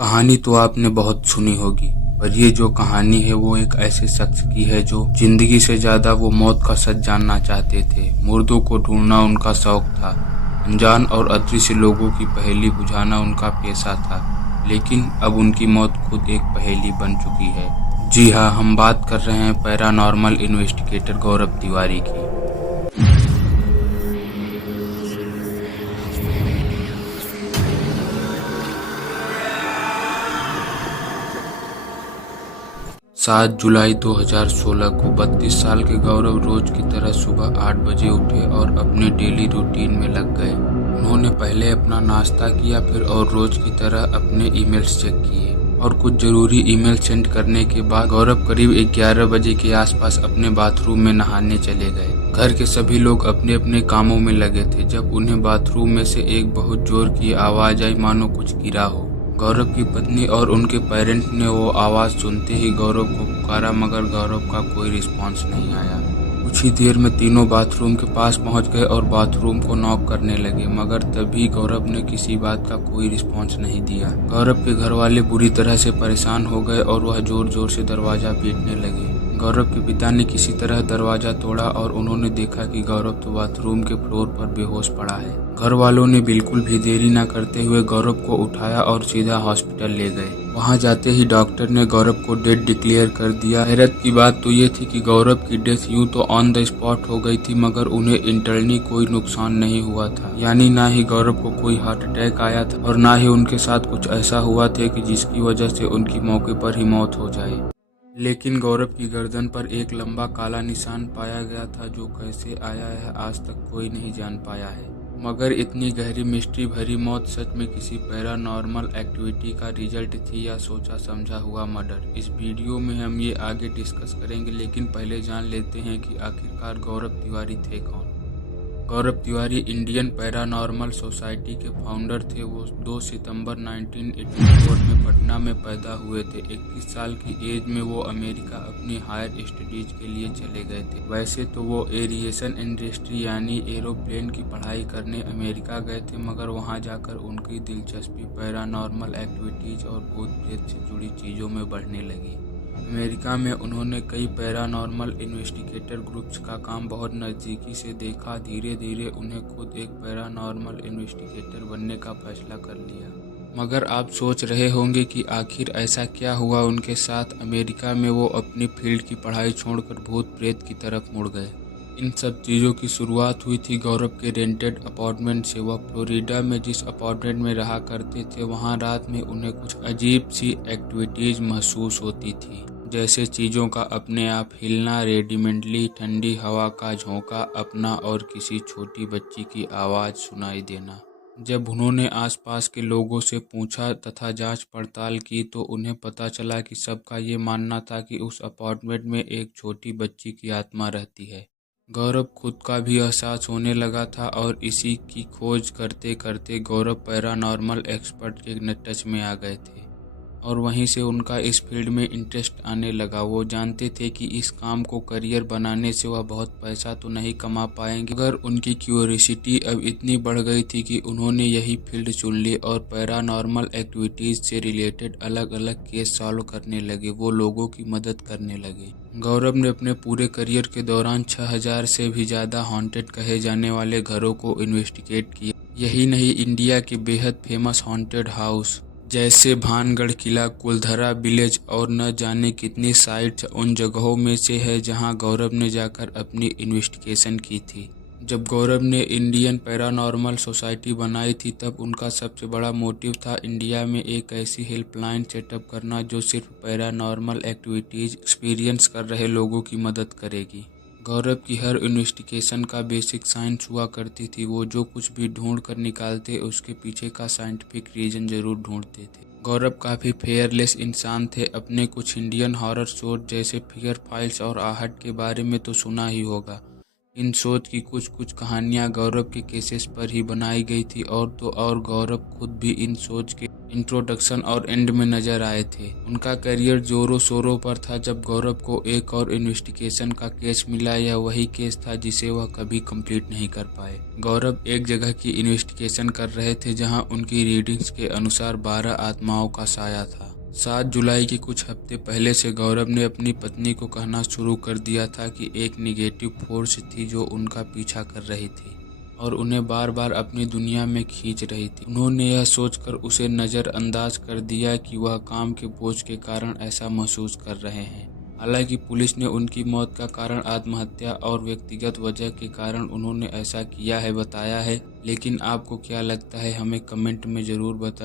कहानी तो आपने बहुत सुनी होगी, पर ये जो कहानी है वो एक ऐसे शख्स की है जो जिंदगी से ज्यादा वो मौत का सच जानना चाहते थे। मुर्दों को ढूंढना उनका शौक था। अनजान और अदृश्य लोगों की पहेली बुझाना उनका पेशा था। लेकिन अब उनकी मौत खुद एक पहेली बन चुकी है। जी हाँ, हम बात कर रहे हैं पैरानॉर्मल इन्वेस्टिगेटर गौरव तिवारी की। 7 जुलाई 2016 को 32 साल के गौरव रोज की तरह सुबह 8 बजे उठे और अपने डेली रूटीन में लग गए। उन्होंने पहले अपना नाश्ता किया, फिर और रोज की तरह अपने ईमेल्स चेक किए और कुछ जरूरी ईमेल सेंड करने के बाद गौरव करीब 11 बजे के आसपास अपने बाथरूम में नहाने चले गए। घर के सभी लोग अपने अपने कामों में लगे थे जब उन्हें बाथरूम में से एक बहुत जोर की आवाज आई, मानो कुछ गिरा हो। गौरव की पत्नी और उनके पेरेंट्स ने वो आवाज़ सुनते ही गौरव को पुकारा, मगर गौरव का कोई रिस्पांस नहीं आया। कुछ ही देर में तीनों बाथरूम के पास पहुंच गए और बाथरूम को नॉक करने लगे, मगर तभी गौरव ने किसी बात का कोई रिस्पांस नहीं दिया। गौरव के घर वाले बुरी तरह से परेशान हो गए और वह जोर जोर से दरवाजा पीटने लगे। गौरव के पिता ने किसी तरह दरवाजा तोड़ा और उन्होंने देखा कि गौरव तो बाथरूम के फ्लोर पर बेहोश पड़ा है। घर वालों ने बिल्कुल भी देरी न करते हुए गौरव को उठाया और सीधा हॉस्पिटल ले गए। वहां जाते ही डॉक्टर ने गौरव को डेड डिक्लेयर कर दिया। हैरत की बात तो ये थी कि गौरव की डेथ यूं तो ऑन द स्पॉट हो गई थी, मगर उन्हें इंटरनली कोई नुकसान नहीं हुआ था। यानी ना ही गौरव को कोई हार्ट अटैक आया था और ना ही उनके साथ कुछ ऐसा हुआ था कि जिसकी वजह से उनकी मौके पर ही मौत हो जाए। लेकिन गौरव की गर्दन पर एक लंबा काला निशान पाया गया था, जो कैसे आया है आज तक कोई नहीं जान पाया है। मगर इतनी गहरी मिस्ट्री भरी मौत सच में किसी पैरानॉर्मल एक्टिविटी का रिजल्ट थी या सोचा समझा हुआ मर्डर? इस वीडियो में हम ये आगे डिस्कस करेंगे, लेकिन पहले जान लेते हैं कि आखिरकार गौरव तिवारी थे कौन। गौरव तिवारी इंडियन पैरानॉर्मल सोसाइटी के फाउंडर थे। वो 2 सितंबर 1984 में पटना में पैदा हुए थे। 21 साल की एज में वो अमेरिका अपनी हायर स्टडीज के लिए चले गए थे। वैसे तो वो एविएशन इंडस्ट्री यानी एरोप्लेन की पढ़ाई करने अमेरिका गए थे, मगर वहां जाकर उनकी दिलचस्पी पैरानॉर्मल एक्टिविटीज और भूत प्रेत से जुड़ी चीज़ों में बढ़ने लगी। अमेरिका में उन्होंने कई पैरानॉर्मल इन्वेस्टिगेटर ग्रुप्स का काम बहुत नज़दीकी से देखा। धीरे धीरे उन्हें खुद एक पैरानॉर्मल इन्वेस्टिगेटर बनने का फैसला कर लिया। मगर आप सोच रहे होंगे कि आखिर ऐसा क्या हुआ उनके साथ, अमेरिका में वो अपनी फील्ड की पढ़ाई छोड़कर भूत प्रेत की तरफ मुड़ गए। इन सब चीज़ों की शुरुआत हुई थी गौरव के रेंटेड अपार्टमेंट से। वह फ्लोरिडा में जिस अपार्टमेंट में रहा करते थे, वहाँ रात में उन्हें कुछ अजीब सी एक्टिविटीज़ महसूस होती थी, जैसे चीज़ों का अपने आप हिलना, रेडिमेंटली ठंडी हवा का झोंका अपना और किसी छोटी बच्ची की आवाज़ सुनाई देना। जब उन्होंने आसपास के लोगों से पूछा तथा जांच पड़ताल की तो उन्हें पता चला कि सबका ये मानना था कि उस अपार्टमेंट में एक छोटी बच्ची की आत्मा रहती है। गौरव खुद का भी एहसास होने लगा था और इसी की खोज करते करते गौरव पैरानॉर्मल एक्सपर्ट के टच में आ गए थे और वहीं से उनका इस फील्ड में इंटरेस्ट आने लगा। वो जानते थे कि इस काम को करियर बनाने से वह बहुत पैसा तो नहीं कमा पाएंगे, मगर उनकी क्यूरियोसिटी अब इतनी बढ़ गई थी कि उन्होंने यही फील्ड चुन ली और पैरानॉर्मल एक्टिविटीज़ से रिलेटेड अलग अलग केस सॉल्व करने लगे। वो लोगों की मदद करने लगे। गौरव ने अपने पूरे करियर के दौरान 6000 से भी ज़्यादा हॉन्टेड कहे जाने वाले घरों को इन्वेस्टिगेट किया। यही नहीं, इंडिया के बेहद फेमस हॉन्टेड हाउस जैसे भानगढ़ किला, कुलधरा विलेज और न जाने कितनी साइट्स उन जगहों में से है जहां गौरव ने जाकर अपनी इन्वेस्टिगेशन की थी। जब गौरव ने इंडियन पैरानॉर्मल सोसाइटी बनाई थी तब उनका सबसे बड़ा मोटिव था इंडिया में एक ऐसी हेल्पलाइन सेटअप करना जो सिर्फ पैरानॉर्मल एक्टिविटीज़ एक्सपीरियंस कर रहे लोगों की मदद करेगी। गौरव की हर इन्वेस्टिगेशन का बेसिक साइंस हुआ करती थी। वो जो कुछ भी ढूंढ कर निकालते उसके पीछे का साइंटिफिक रीजन जरूर ढूंढते थे। गौरव काफ़ी फेयरलेस इंसान थे। अपने कुछ इंडियन हॉरर शोज जैसे फियर फाइल्स और आहट के बारे में तो सुना ही होगा। इन शोज की कुछ कुछ कहानियां गौरव के केसेस पर ही बनाई गई थी और तो और गौरव खुद भी इन शोज के इंट्रोडक्शन और एंड में नजर आए थे। उनका करियर जोरों शोरों पर था जब गौरव को एक और इन्वेस्टिगेशन का केस मिला। यह वही केस था जिसे वह कभी कंप्लीट नहीं कर पाए। गौरव एक जगह की इन्वेस्टिगेशन कर रहे थे जहां उनकी रीडिंग्स के अनुसार 12 आत्माओं का साया था। 7 जुलाई के कुछ हफ्ते पहले से गौरव ने अपनी पत्नी को कहना शुरू कर दिया था कि एक निगेटिव फोर्स थी जो उनका पीछा कर रही थी और उन्हें बार बार अपनी दुनिया में खींच रही थी। उन्होंने यह सोचकर उसे नज़रअंदाज कर दिया कि वह काम के बोझ के कारण ऐसा महसूस कर रहे हैं। हालांकि पुलिस ने उनकी मौत का कारण आत्महत्या और व्यक्तिगत वजह के कारण उन्होंने ऐसा किया है बताया है, लेकिन आपको क्या लगता है हमें कमेंट में ज़रूर बताएं।